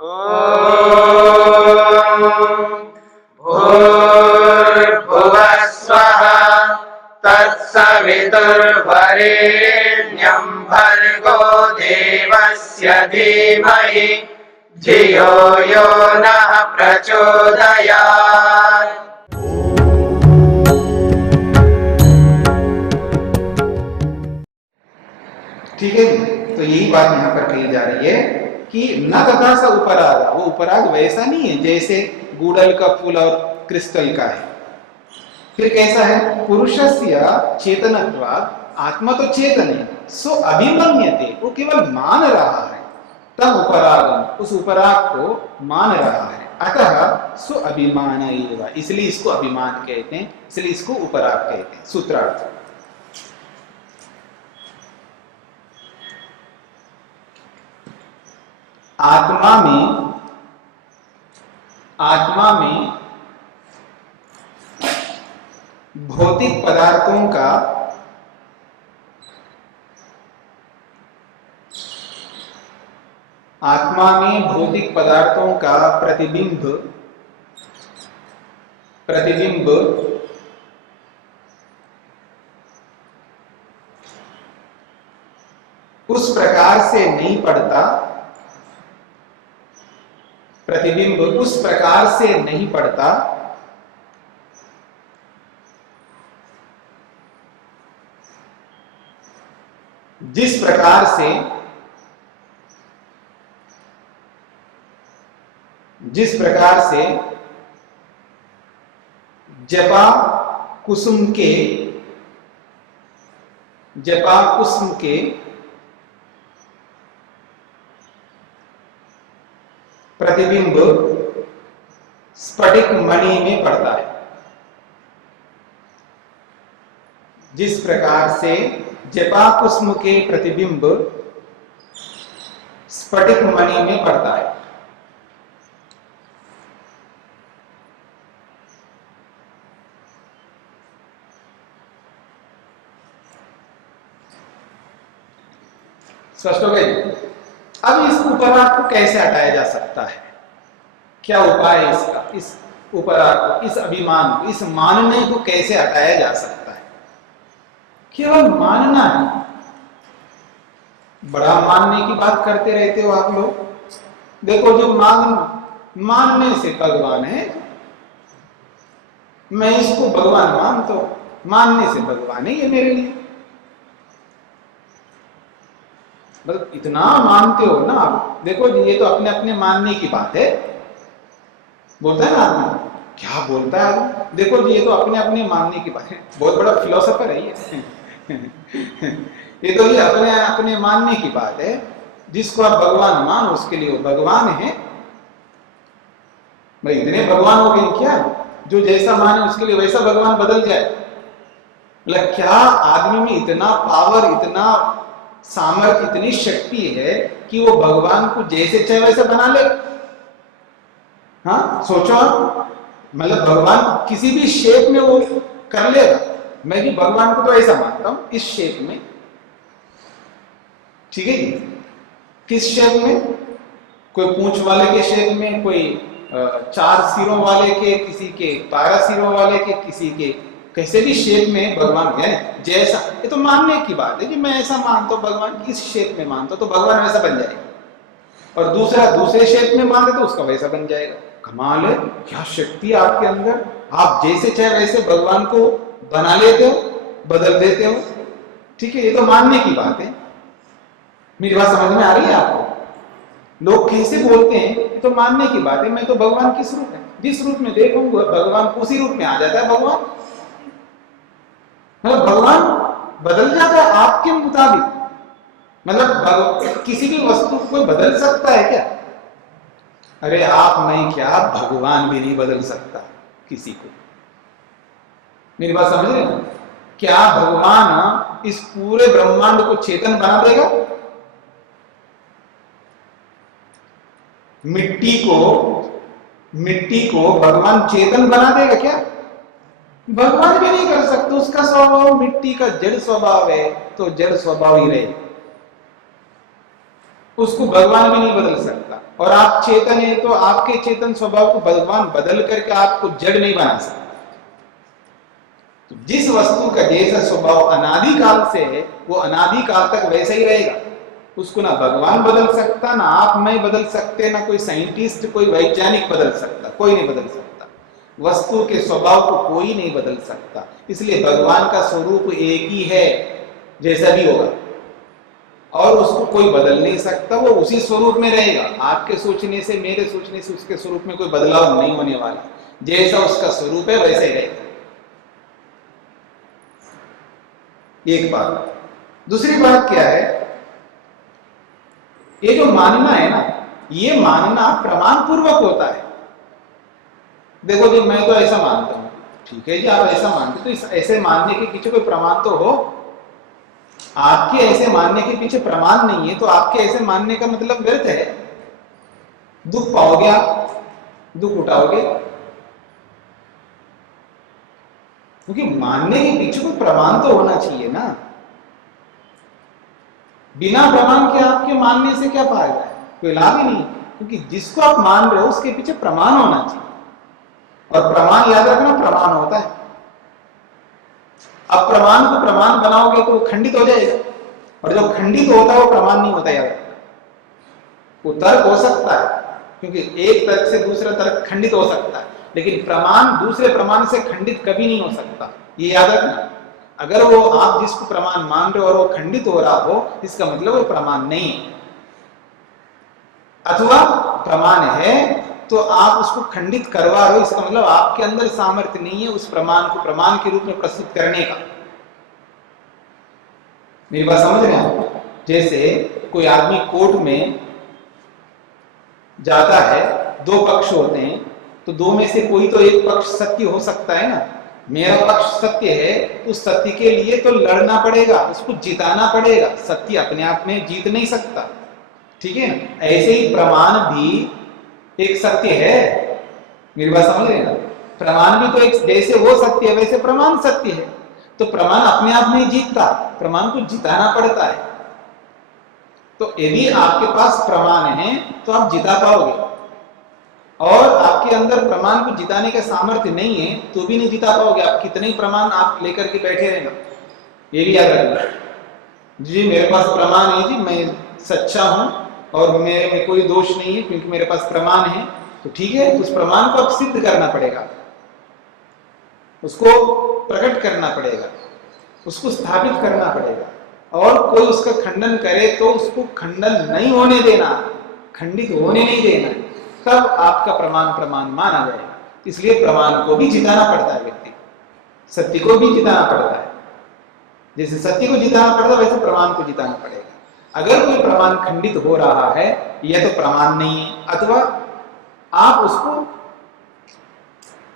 भूर्भुवः स्वः तत्सवितुर्वरेण्यं भर्गो देवस्य धीमहि धियो यो नः प्रचोदयात्। ठीक है, तो यही बात यहाँ पर कही जा रही है कि न तथा सा उपराग, वो उपराग वैसा नहीं है जैसे गूढ़ल का फूल और क्रिस्टल का है। फिर कैसा है? पुरुषस्य चेतनत्वात्, आत्मा तो चेतन है, सो अभिमन्यते, वो केवल मान रहा है, तब उपरागम, उस उपराग को मान रहा है, अतः सो अभिमान, इसलिए इसको अभिमान कहते हैं, इसलिए इसको उपराग कहते हैं। सूत्रार्थ, आत्मा में भौतिक पदार्थों का प्रतिबिंब उस प्रकार से नहीं पड़ता, प्रतिबिंब उस प्रकार से नहीं पड़ता जिस प्रकार से जपा कुसुम के प्रतिबिंब स्फटिक मणि में पड़ता है। जिस प्रकार से जपा कुसुम के प्रतिबिंब स्फटिक मणि में पड़ता है। स्पष्ट हो गई? अब इस उपराग को कैसे हटाया जा सकता है? क्या उपाय है इसका? इस उपराग को, इस अभिमान को, इस मानने को कैसे हटाया जा सकता है? केवल मानना है। बड़ा मानने की बात करते रहते हो आप लोग। देखो, जो मानने से भगवान है, मैं इसको भगवान मानता हूं, मानने से भगवान है ये मेरे लिए। मतलब इतना मानते हो ना आप। देखो जी, ये तो अपने अपने मानने की बात है। बोलता है ना आदमी, क्या बोलता है आदमी? देखो जी, ये तो अपने अपने मानने की बात है। बहुत बड़ा फिलोसोफर है ये। ये तो ये अपने अपने मानने की बात है। जिसको आप भगवान मानो उसके लिए वो भगवान है। भाई इतने भगवान हो गए क्या? जो जैसा माने उसके लिए वैसा भगवान बदल जाए। मतलब क्या आदमी में इतना पावर, इतना सामर्थ्य, इतनी शक्ति है कि वो भगवान को जैसे चाहे वैसे बना ले। हाँ, सोचो आप। मतलब भगवान किसी भी शेप में वो कर लेगा। मैं भी भगवान को तो ऐसा मानता हूं, इस शेप में। ठीक है जी? किस शेप में? कोई पूंछ वाले के शेप में, कोई 4 सिरों वाले के, किसी के 12 सिरों वाले के, किसी के कैसे भी शेप में भगवान है। जैसा, ये तो मानने की बात है कि मैं ऐसा मानता हूं, भगवान किस शेप में मानता हूं तो भगवान वैसा बन जाएगा। और दूसरा दूसरे शेप में मान तो उसका वैसा बन जाएगा। कमाल है, क्या शक्ति है आपके अंदर। आप जैसे चाहे वैसे भगवान को बना लेते हो, बदल देते हो। ठीक है, ये तो मानने की बात है। मेरी बात समझ में आ रही है आपको? लोग कैसे बोलते हैं, ये तो मानने की बात है। मैं तो भगवान किस रूप में, जिस रूप में देखूंगा भगवान उसी रूप में आ जाता है भगवान। मतलब भगवान बदल जाता है आपके मुताबिक। मतलब किसी भी वस्तु को बदल सकता है क्या? अरे आप नहीं, क्या भगवान भी नहीं बदल सकता किसी को। मेरी बात समझ रहे हैं? क्या भगवान इस पूरे ब्रह्मांड को चेतन बना देगा? मिट्टी को भगवान चेतन बना देगा क्या? भगवान भी नहीं कर सकते। उसका स्वभाव मिट्टी का जड़ स्वभाव है, तो जड़ स्वभाव ही रहे। उसको भगवान भी नहीं बदल सकता। और आप चेतन है, तो आपके चेतन स्वभाव को भगवान बदल करके आपको जड़ नहीं बना सकता। तो जिस वस्तु का जैसा स्वभाव अनादिकाल से है, वो अनादिकाल तक वैसा ही रहेगा। उसको ना भगवान बदल सकता, ना आप मैं बदल सकते, ना कोई साइंटिस्ट, कोई वैज्ञानिक बदल सकता, कोई नहीं बदल सकता। वस्तु के स्वभाव को कोई नहीं बदल सकता। इसलिए भगवान का स्वरूप एक ही है, जैसा भी होगा, और उसको कोई बदल नहीं सकता। वो उसी स्वरूप में रहेगा। आपके सोचने से, मेरे सोचने से उसके स्वरूप में कोई बदलाव नहीं होने वाला। जैसा उसका स्वरूप है वैसे ही रहेगा। एक बात। दूसरी बात क्या है, ये जो मानना है ना, ये मानना प्रमाण पूर्वक होता है। देखो जी, मैं तो ऐसा मानता हूं, ठीक है जी, आप ऐसा मानते, तो इस ऐसे मानने के पीछे कोई प्रमाण तो हो। आपके ऐसे मानने के पीछे प्रमाण नहीं है, तो आपके ऐसे मानने का मतलब व्यर्थ है। दुख पाओगे, आप दुख उठाओगे, क्योंकि मानने के पीछे कोई प्रमाण तो होना चाहिए ना। बिना प्रमाण के आपके मानने से क्या फायदा है, कोई लाभ ही नहीं। क्योंकि जिसको आप मान रहे हो उसके पीछे प्रमाण होना चाहिए, और प्रमाण याद रखना, प्रमाण होता है। अब प्रमाण को प्रमाण बनाओगे तो खंडित हो जाएगा, और जब खंडित होता है वो प्रमाण नहीं होता। याद रखना, वो तर्क हो सकता है, क्योंकि एक तर्क से दूसरा तर्क खंडित हो सकता है, लेकिन प्रमाण दूसरे प्रमाण से खंडित कभी नहीं हो सकता। ये याद रखना। अगर वो आप जिसको प्रमाण मान रहे हो और वो खंडित हो रहा हो, इसका मतलब वो प्रमाण नहीं है। अथवा प्रमाण है तो आप उसको खंडित करवा रहे हो, इसका मतलब आपके अंदर सामर्थ्य नहीं है उस प्रमाण को प्रमाण के रूप में प्रस्तुत करने का। मेरी बात समझ रहे हैं? जैसे कोई आदमी कोर्ट में जाता है, दो पक्ष होते हैं, तो दो में से कोई तो एक पक्ष सत्य हो सकता है ना। मेरा पक्ष सत्य है, तो सत्य के लिए तो लड़ना पड़ेगा, उसको जिताना पड़ेगा। सत्य अपने आप में जीत नहीं सकता, ठीक है ना। ऐसे ही प्रमाण भी एक सत्य है। मेरी बात समझ रहे हैं ना? प्रमाण भी तो एक, जैसे वो सत्य है वैसे प्रमाण सत्य है। तो प्रमाण अपने आप नहीं जीतता, प्रमाण को जिताना पड़ता है। तो यदि आपके पास प्रमाण है तो आप जिता पाओगे, और आपके अंदर प्रमाण को जिताने का सामर्थ्य नहीं है तो भी नहीं जिता पाओगे। आप कितने ही प्रमाण आप लेकर के बैठे रहेंगे, ये भी याद रखना। जी मेरे पास प्रमाण है जी, मैं सच्चा हूं और मेरे में कोई दोष नहीं है क्योंकि मेरे पास प्रमाण है, तो ठीक है, उस प्रमाण को अब सिद्ध करना पड़ेगा, उसको प्रकट करना पड़ेगा, उसको स्थापित करना पड़ेगा। और कोई उसका खंडन करे तो उसको खंडन नहीं होने देना, खंडित होने नहीं देना, तब आपका प्रमाण प्रमाण माना जाएगा। इसलिए प्रमाण को भी जिताना पड़ता है, व्यक्ति सत्य को भी जिताना पड़ता है। जैसे सत्य को जिताना पड़ता है वैसे प्रमाण को जिताना पड़ेगा। अगर कोई प्रमाण खंडित हो रहा है, यह तो प्रमाण नहीं है, अथवा आप उसको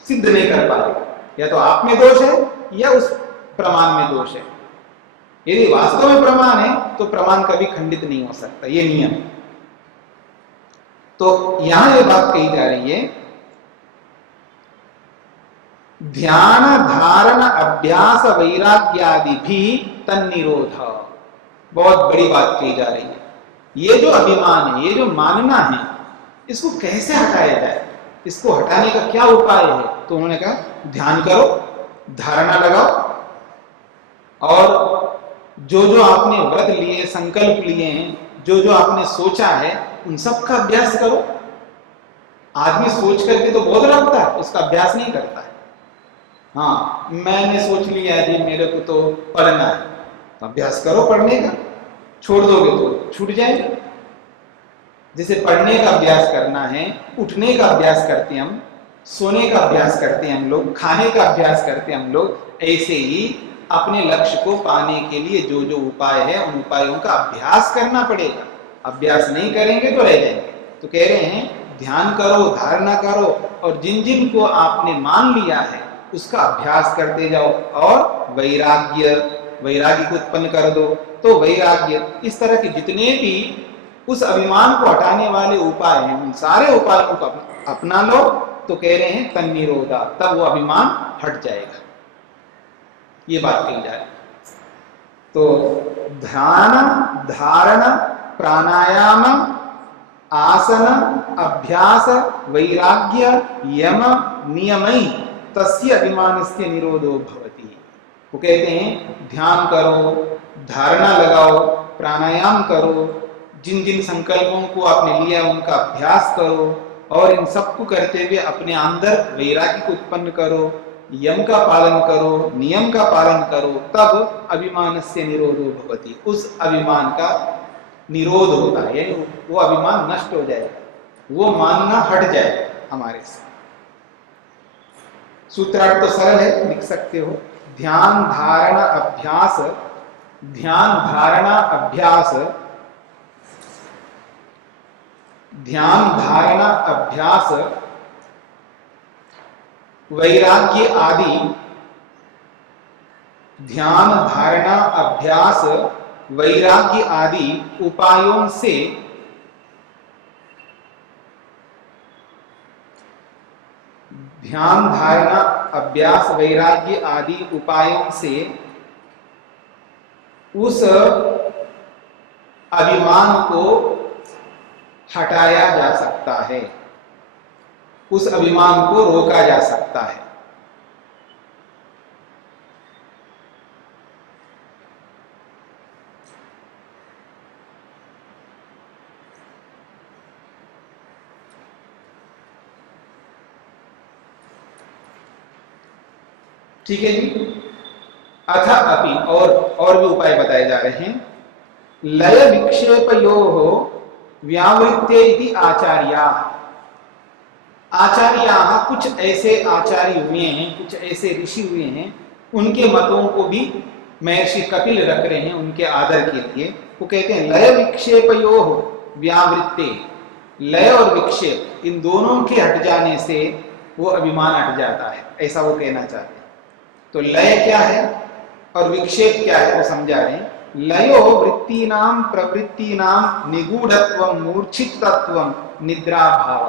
सिद्ध नहीं कर पाए, या तो आप में दोष है या उस प्रमाण में दोष है। यदि वास्तव में प्रमाण है तो प्रमाण कभी खंडित नहीं हो सकता, ये नियम है। तो यहां ये बात कही जा रही है, ध्यान धारण अभ्यास वैराग्यादि भी तन्निरोध। बहुत बड़ी बात कही जा रही है। ये जो अभिमान है, ये जो मानना है, इसको कैसे हटाया जाए, इसको हटाने का क्या उपाय है? तो उन्होंने कहा ध्यान करो, धारणा लगाओ, और जो जो आपने व्रत लिए, संकल्प लिए हैं, जो जो आपने सोचा है, उन सब का अभ्यास करो। आदमी सोच करके तो बहुत रखता है, उसका अभ्यास नहीं करता है। हाँ, मैंने सोच लिया है जी मेरे को तो पढ़ना है, तो अभ्यास करो पढ़ने का। छोड़ दोगे तो छूट जाएगा। जैसे पढ़ने का अभ्यास करना है, उठने का अभ्यास करते हैं हम, सोने का अभ्यास करते हैं हम लोग, खाने का अभ्यास करते हैं हम लोग, ऐसे ही अपने लक्ष्य को पाने के लिए जो जो उपाय है उन उपायों का अभ्यास करना पड़ेगा। अभ्यास नहीं करेंगे तो रह जाएंगे। तो कह रहे हैं ध्यान करो, धारणा करो, और जिन जिन को आपने मान लिया है उसका अभ्यास करते जाओ, और वैराग्य को उत्पन्न कर दो। तो वैराग्य, इस तरह के जितने भी उस अभिमान को हटाने वाले उपाय हैं, उन सारे उपायों को अपना लो। तो कह रहे हैं तन्निरोधा, तब वो अभिमान हट जाएगा। ये बात कही जा रही। तो ध्यान, धारण, प्राणायाम, आसन अभ्यास वैराग्य यम नियमई तस्य अभिमानस्य निरोधो भवति। वो कहते हैं ध्यान करो, धारणा लगाओ, प्राणायाम करो, जिन जिन संकल्पों को आपने लिया उनका अभ्यास करो और इन सबको करते हुए अपने अंदर वैराग्य को उत्पन्न करो, यम का पालन करो, नियम का पालन करो, तब अभिमान से निरोधो भवति। उस अभिमान का निरोध होता है, यानी वो अभिमान नष्ट हो जाएगा, वो मानना हट जाएगा हमारे से। सूत्रार्थ तो सरल है, लिख सकते हो। ध्यान धारणा अभ्यास, ध्यान धारणा अभ्यास, ध्यान धारणा अभ्यास वैराग्य आदि, ध्यान धारणा अभ्यास वैराग्य आदि उपायों से ध्यान धारणा अभ्यास वैराग्य आदि उपायों से उस अभिमान को हटाया जा सकता है, उस अभिमान को रोका जा सकता है। ठीक है जी। अथ अपि, और भी उपाय बताए जा रहे हैं। लय विक्षेपयोः व्यावृत्ते इति आचार्या, आचार्या कुछ ऐसे आचार्य हुए हैं, कुछ ऐसे ऋषि हुए हैं, उनके मतों को भी महर्षि कपिल रख रहे हैं उनके आदर के लिए। वो कहते हैं लय विक्षेपयोः व्यावृत्ते, लय और विक्षेप इन दोनों के हट जाने से वो अभिमान हट जाता है, ऐसा वो कहना चाहते हैं। तो लय क्या है और विक्षेप क्या है वो समझा रहे हैं। लयो वृत्तीनाम प्रवृत्तीनाम निगूढ़त्वम मूर्छितत्वम निद्रा भाव।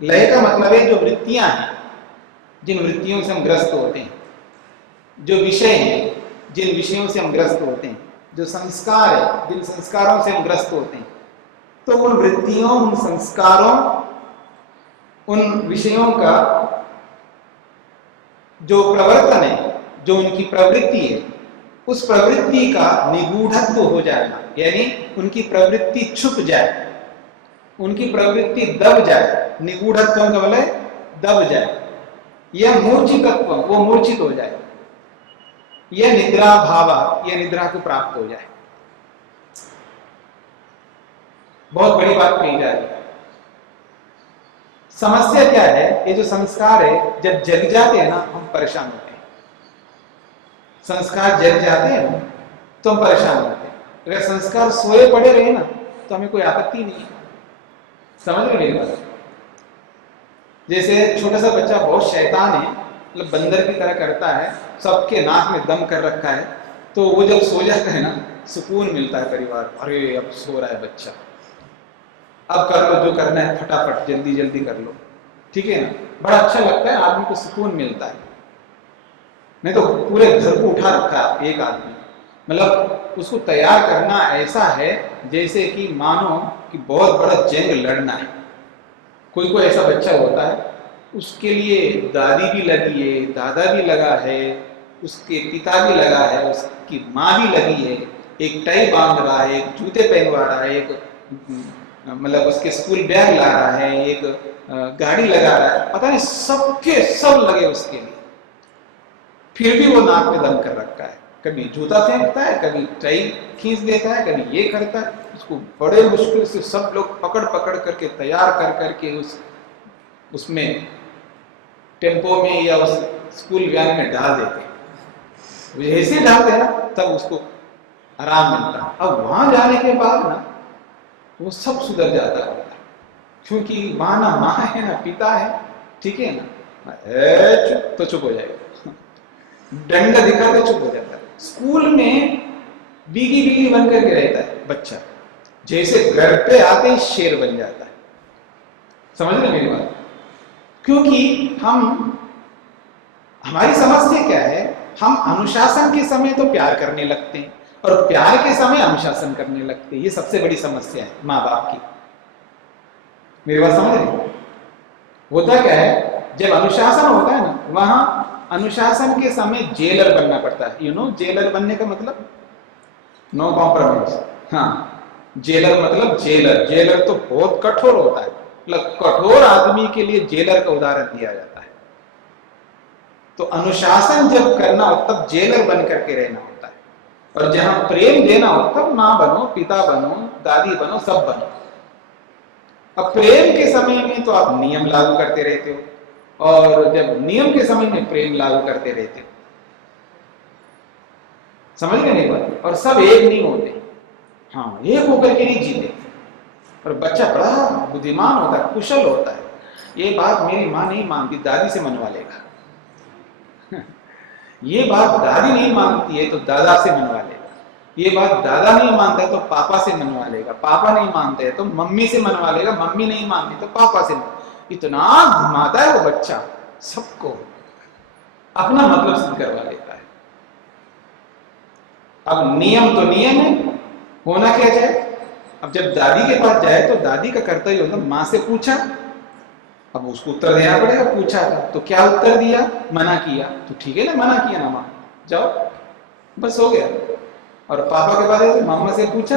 लय का मतलब है जो वृत्तियां हैं, जिन वृत्तियों से हम ग्रस्त होते हैं, जो विषय हैं, जिन विषयों से हम ग्रस्त होते हैं, जो संस्कार है, जिन संस्कारों से हम ग्रस्त होते हैं, तो उन वृत्तियों, उन संस्कारों, उन विषयों का जो प्रवर्तन है, जो उनकी प्रवृत्ति है, उस प्रवृत्ति का निगूढ़त्व हो जाएगा, यानी उनकी प्रवृत्ति छुप जाए, उनकी प्रवृत्ति दब जाए। निगूढ़त्व का मतलब दब जाए, यह मूर्छितत्व, वो मूर्छित हो जाए, यह निद्रा भाव, यह निद्रा को प्राप्त हो जाए। बहुत बड़ी बात कही जा रही है। समस्या क्या है, ये जो संस्कार है जब जग जाते हैं ना, हम परेशान होते हैं। संस्कार जग जाते हैं ना तो हम परेशान होते हैं। अगर संस्कार सोए पड़े रहे ना तो हमें कोई आपत्ति नहीं है। समझ रहे मेरी बात? जैसे छोटा सा बच्चा बहुत शैतान है, मतलब बंदर की तरह करता है, सबके नाक में दम कर रखा है, तो वो जब सो जाता है ना, सुकून मिलता है परिवार। अरे अब सो रहा है बच्चा, अब कर लो जो करना है, फटाफट जल्दी जल्दी कर लो, ठीक है ना। बड़ा अच्छा लगता है, आदमी को सुकून मिलता है। नहीं तो पूरे घर को उठा रखा है एक आदमी, मतलब उसको तैयार करना ऐसा है जैसे कि मानो कि बहुत बड़ा जंग लड़ना है। कोई कोई ऐसा बच्चा होता है, उसके लिए दादी भी लगी है, दादा भी लगा है, उसके पिता भी लगा है, उसकी माँ भी लगी है, एक टाई बांध रहा है, एक जूते पहनवा रहा है, एक मतलब उसके स्कूल बैग ला रहा है, एक गाड़ी लगा रहा है, पता नहीं सबके सब लगे उसके लिए। फिर भी वो नाक में दम कर रखा है, कभी जूता फेंकता है, कभी टाई खींच देता है, कभी ये करता है। उसको बड़े मुश्किल से सब लोग पकड़ पकड़ करके तैयार कर करके उसमें टेम्पो में या उस स्कूल वैन में डाल देते हैं। जैसे डालते हैं ना तब उसको आराम मिलता है। अब वहां जाने के बाद ना वो सब सुधर जाता है, क्योंकि वहां ना माँ है ना पिता है, ठीक है ना। चुप तो चुप हो जाएगा, डंडा दिखा तो चुप हो जाता है। स्कूल में बीगी बिल्ली बन करके रहता है बच्चा, जैसे घर पे आते ही शेर बन जाता है। समझ रहे मेरी बात? क्योंकि हमारी समस्या क्या है, हम अनुशासन के समय तो प्यार करने लगते हैं और प्यार के समय अनुशासन करने लगते हैं। ये सबसे बड़ी समस्या है माँ बाप की। मेरी बात समझ रहे? होता क्या है, जब अनुशासन होता है ना, वहां अनुशासन के समय जेलर बनना पड़ता है। जेलर बनने का मतलब नो कॉम्प्रोमाइज। हाँ, जेलर मतलब जेलर। जेलर तो बहुत कठोर होता है, मतलब कठोर आदमी के लिए जेलर का उदाहरण दिया जाता है। तो अनुशासन जब करना हो तब जेलर बन करके रहना होता है, और जहां प्रेम देना हो तब मां बनो, पिता बनो, दादी बनो, सब बनो। अब प्रेम के समय में तो आप नियम लागू करते रहते हो, और जब नियम के समय में प्रेम लागू करते रहते हो। समझ गए नहीं बात? और सब एक नहीं होते, हाँ, एक होकर के नहीं जीते। और बच्चा बड़ा बुद्धिमान होता है, कुशल होता है। ये बात मेरी माँ नहीं मानती, दादी से मनवा लेगा। ये बात दादी नहीं मानती है तो दादा से मनवा लेगा। ये बात दादा नहीं मानता है तो पापा से मनवा लेगा। पापा नहीं मानते हैं तो मम्मी से मनवा लेगा। मम्मी नहीं मानती तो पापा से। इतना घुमाता है वो बच्चा, सबको अपना मतलब सिद्ध करवा लेता है। अब नियम तो नियम है, होना क्या जाए। अब जब दादी के पास जाए तो दादी का कर्तव्य होता है, माँ से पूछा, अब उसको उत्तर देना पड़ेगा। पूछा था तो क्या उत्तर दिया? मना किया, तो ठीक है ना, मना किया ना, माँ जाओ, बस हो गया। और पापा के पास है तो मामा से पूछा,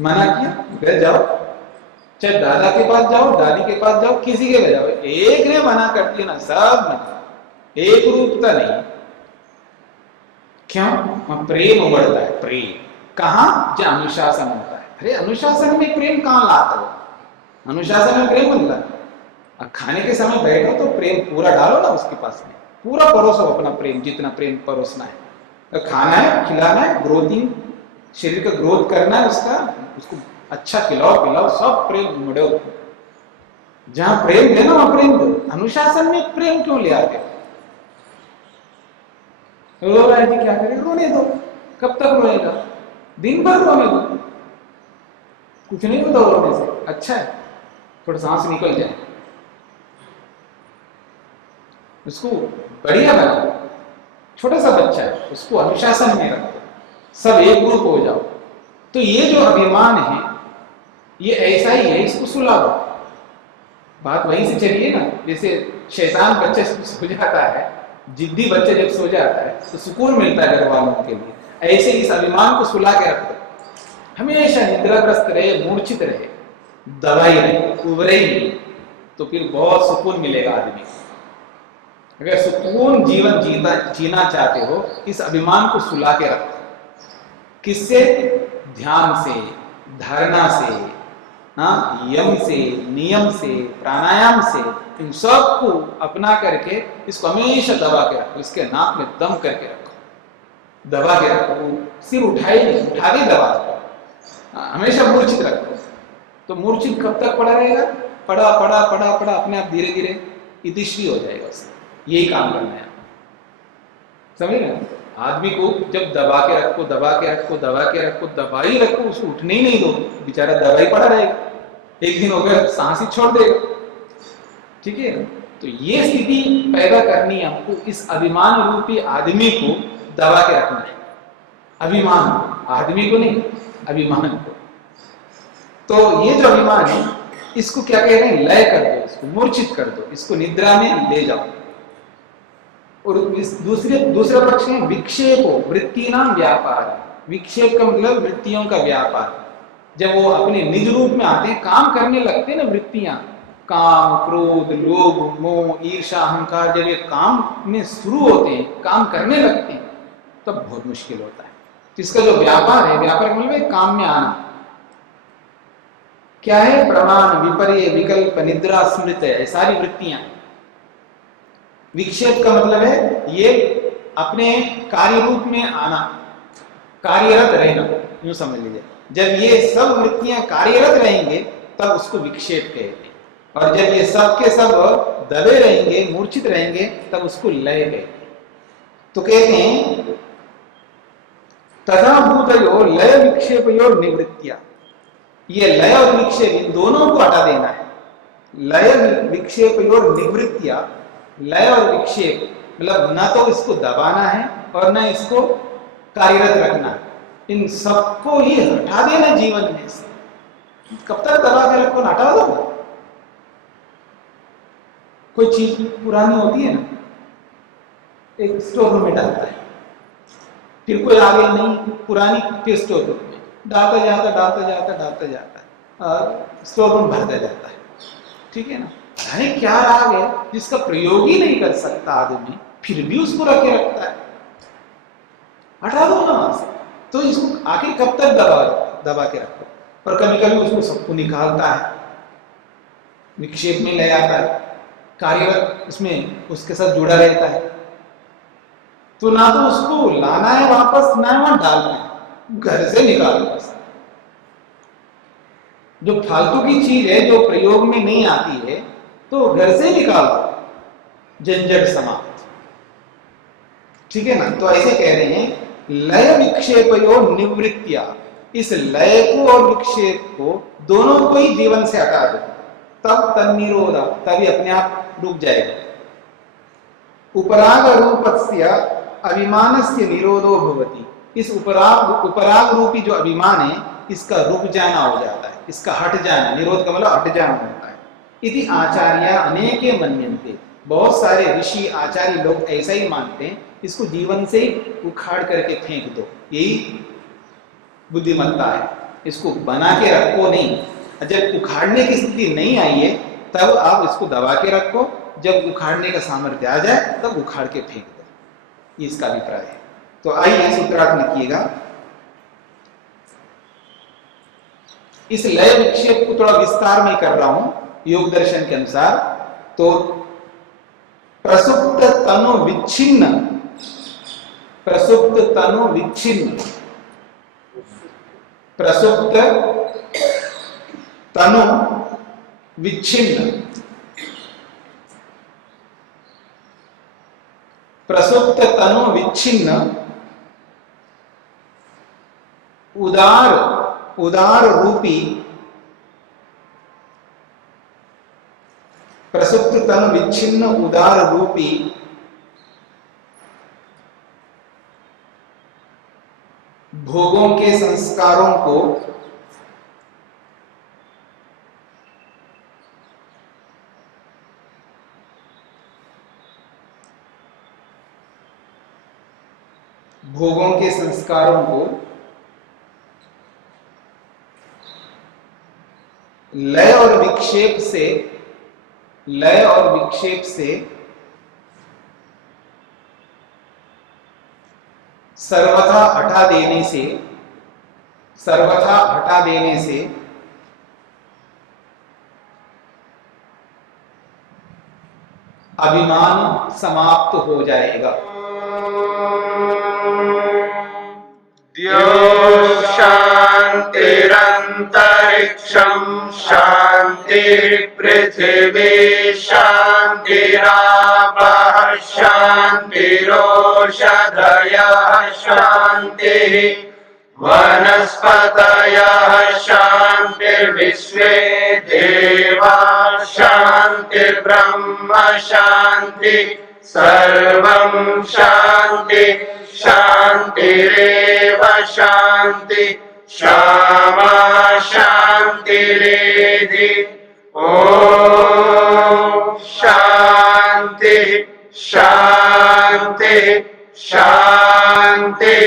मना किया, घर जाओ। चाहे दादा के पास जाओ, दादी के पास जाओ, किसी के जाओ, एक ने मना कर दिया ना, सब मना, एक रूपता नहीं। क्यों? प्रेम उमड़ता है। प्रेम कहाँ? जब अनुशासन होता है। अरे अनुशासन में प्रेम कहाँ लाता हो? अनुशासन में प्रेम बनता है। अब खाने के समय बैठो तो प्रेम पूरा डालो ना उसके पास में, पूरा परोसो अपना प्रेम, जितना प्रेम परोसना है। तो खाना है, खिलाना है, ग्रोथिंग, शरीर का ग्रोथ करना है उसका, उसको अच्छा खिलाओ पिलाओ, सब प्रेम उमड़ो। जहां प्रेम देना वहां प्रेम दो। अनुशासन में प्रेम क्यों ले आते? रो रहा है, क्या करें? रोने दो। कब तक रोएगा? दिन भर रोने दो, कुछ नहीं होता रोने से। अच्छा है, थोड़ा सांस निकल जाए, उसको बढ़िया बनाओ। छोटा सा बच्चा है, उसको अनुशासन में रखो, सब एक ग्रुप हो जाओ। तो ये जो अभिमान है ये ऐसा ही है, इसको सुला दो। बात वहीं से चलिए ना। जैसे शैतान बच्चे सो जाता है, जिद्दी बच्चे जब सो जाता है तो सुकून मिलता है घर वालों के लिए, ऐसे इस अभिमान को सुला के रखो। हमेशा निद्राग्रस्त रहे, मूर्छित रहे, दवाई रहे, उबरे ही नहीं, तो फिर बहुत सुकून मिलेगा आदमी को। अगर सुकून जीवन जीना चाहते हो, इस अभिमान को सुला के रखो। किससे? ध्यान से, धारणा से, हाँ, यम से, नियम से, प्राणायाम से, इन सब को अपना करके इसको हमेशा दबा के रखो। इसके नाक में दम करके रखो, दबा के रखो। सिर उठाए नहीं, उठा के दबा दो। हमेशा मूर्छित रखो। तो मूर्छित कब तक पड़ा रहेगा? पड़ा पड़ा पड़ा पड़ा, अपने आप धीरे धीरे इतिश्री हो जाएगा उससे। यही काम करना है, समझे ना? आदमी को जब दबा के रखो, दबा के रखो, दबा के रखो, दबा ही रखो, उसको उठने ही नहीं दो, बेचारा दबा ही पड़ा रहेगा। एक दिन होकर सांस ही छोड़ देगा। ठीक है? तो ये स्थिति पैदा करनी है हमको, इस अभिमान रूपी आदमी को दबा के रखना है। अभिमान, आदमी को नहीं, अभिमान को। तो ये जो अभिमान है, इसको क्या कह रहे हैं? लय कर दो, इसको मूर्छित कर दो, इसको निद्रा में ले जाओ। और दूसरे पक्ष में विक्षेपो वृत्ति नाम व्यापार। विक्षेप का मतलब वृत्तियों का व्यापार। जब वो अपने निज रूप में आते हैं, काम करने लगते हैं ना वृत्तियां, काम, क्रोध, लोभ, मोह, ईर्षा, अहंकार, जब ये काम में शुरू होते हैं, काम करने लगते हैं, तब बहुत मुश्किल होता है। तो इसका जो व्यापार है, व्यापार मतलब काम में आना क्या है? प्रमाण, विपर्य, विकल्प, निद्रा, स्मृत है, सारी वृत्तियां। विक्षेप का मतलब है ये अपने कार्य रूप में आना, कार्यरत रहना, यूं समझ लीजिए। जब ये सब वृत्तियां कार्यरत रहेंगे तब उसको विक्षेप कहते हैं। और जब ये सब के सब दबे रहेंगे, मूर्छित रहेंगे, तब उसको लय कहते हैं। तो कहते हैं तथा भूतयो लय विक्षेपयोर निवृत्तिया। ये लय और विक्षेप, इन दोनों को हटा देना है। लय विक्षेपयोर निवृत्तिया, लय और विक्षेप मतलब न तो इसको दबाना है और न इसको कार्यरत रखना है, इन सबको ही हटा देना जीवन में से। कब तक दबा के रखो? हटा दो, कोई चीज पुरानी होती है ना, एक स्टोर रूम में डालता है, फिर कोई आगे नहीं पुरानी, फिर स्टोर रूम में डालता जाता और स्टोर रूम भरता जाता है। ठीक है ना? अरे क्या राग है जिसका प्रयोग ही नहीं कर सकता आदमी, फिर भी उसको रखे रखता है। हटा दो ना वहां से। तो इसको आखिर कब तक दबा के रखो? और कभी कभी उसको सबको निकालता है, विक्षेप में ले आता है, कार्यरत उसमें उसके साथ जुड़ा रहता है। तो ना तो उसको लाना है वापस, ना वहां डालना है, घर से निकालो बस। जो फालतू की चीज है, जो प्रयोग में नहीं आती है, तो घर से निकालो, झंझट समाप्त। ठीक है ना? तो ऐसे कह रहे हैं लय विक्षेपयो निवृत्तिया, इस लय को और विक्षेप को दोनों को ही जीवन से हटा दो, तब तन्निरोध, तभी अपने आप रुक जाएगा। उपराग रूपस्य अभिमानस्य निरोधो भवति, इस उपराग रूपी जो अभिमान है, इसका रुक जाना हो जाता है, इसका हट जाना, निरोध का मतलब हट जाना होता है। इति आचार्य अनेके मन्यन्ते, बहुत सारे ऋषि आचार्य लोग ऐसा ही मानते हैं, इसको जीवन से ही उखाड़ करके फेंक दो, यही बुद्धिमत्ता है। इसको बना के रखो नहीं, जब उखाड़ने की स्थिति नहीं आई है तब आप इसको दबा के रखो, जब उखाड़ने का सामर्थ्य आ जाए तब उखाड़ के फेंक दो, ये इसका अभिप्राय है। तो आइए सूत्रार्थ लिखिएगा। इस लय विक्षेप को थोड़ा विस्तार में कर रहा हूं योग दर्शन के अनुसार। तो प्रसुप्त तनु विच्छिन्न, प्रसुप्त तनु विच्छिन्न, प्रसुप्त तनु विच्छिन्न, प्रसुप्त तनु विच्छिन्न उदार रूपी, प्रसुप्त तनु विच्छिन्न उदार रूपी भोगों के संस्कारों को लय और विक्षेप से सर्वथा हटा देने से अभिमान समाप्त हो जाएगा। शांतिरंतरिक्षं शांतिर्पृथिवी शांतिरापः शांतिरोषधयः शांतिः वनस्पतयः शांतिर्विश्वे देवाः शांतिर्ब्रह्म शांति सर्वं शांति शांतिरेव शांति क्षमा शांतिरेधि। ओम शांति शांति शांति।